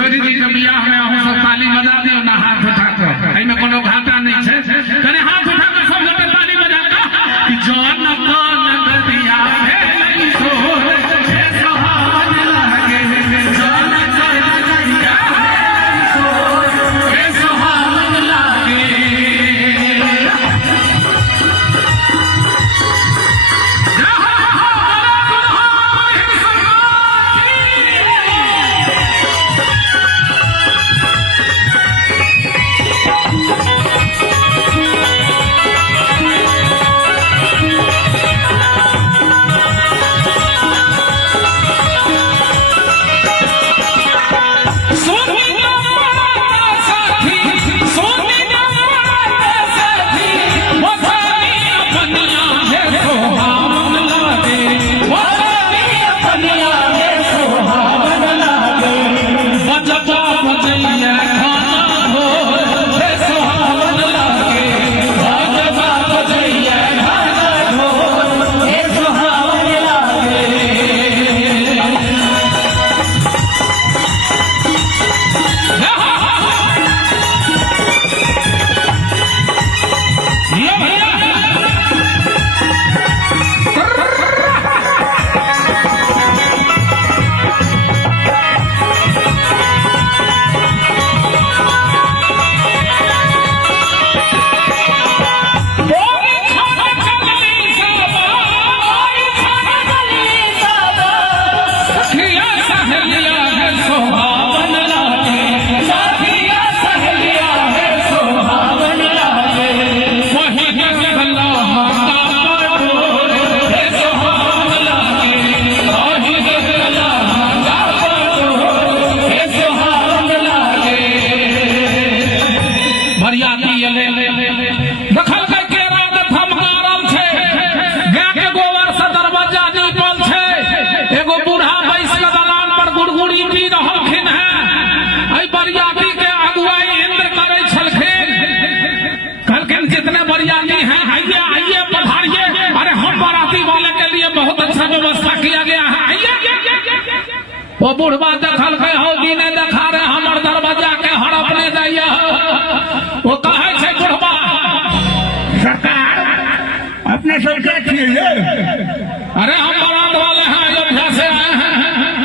किशोरी जी के बियाह में अहूँ सब ताली बजा दियो ना हाथ उठा कर, एहिमे कोनो घाटा नहीं है। कने हाथ उठा कर सब गोटे ताली बजा दो कि जौन कौन गदिया भेलै सोर हे सोहावन लागे, जौन कौन गदिया भेलै सोर हे सोहावन लागे। वो बुढ़वा दखल के होगी ने देखा रे हमर दरवाजा के हड़पने जाइए। वो कहे छे बुढ़वा सरकार अपने सरकार छिए, अरे हम बरात वाले हैं, अयोध्या से आए हैं।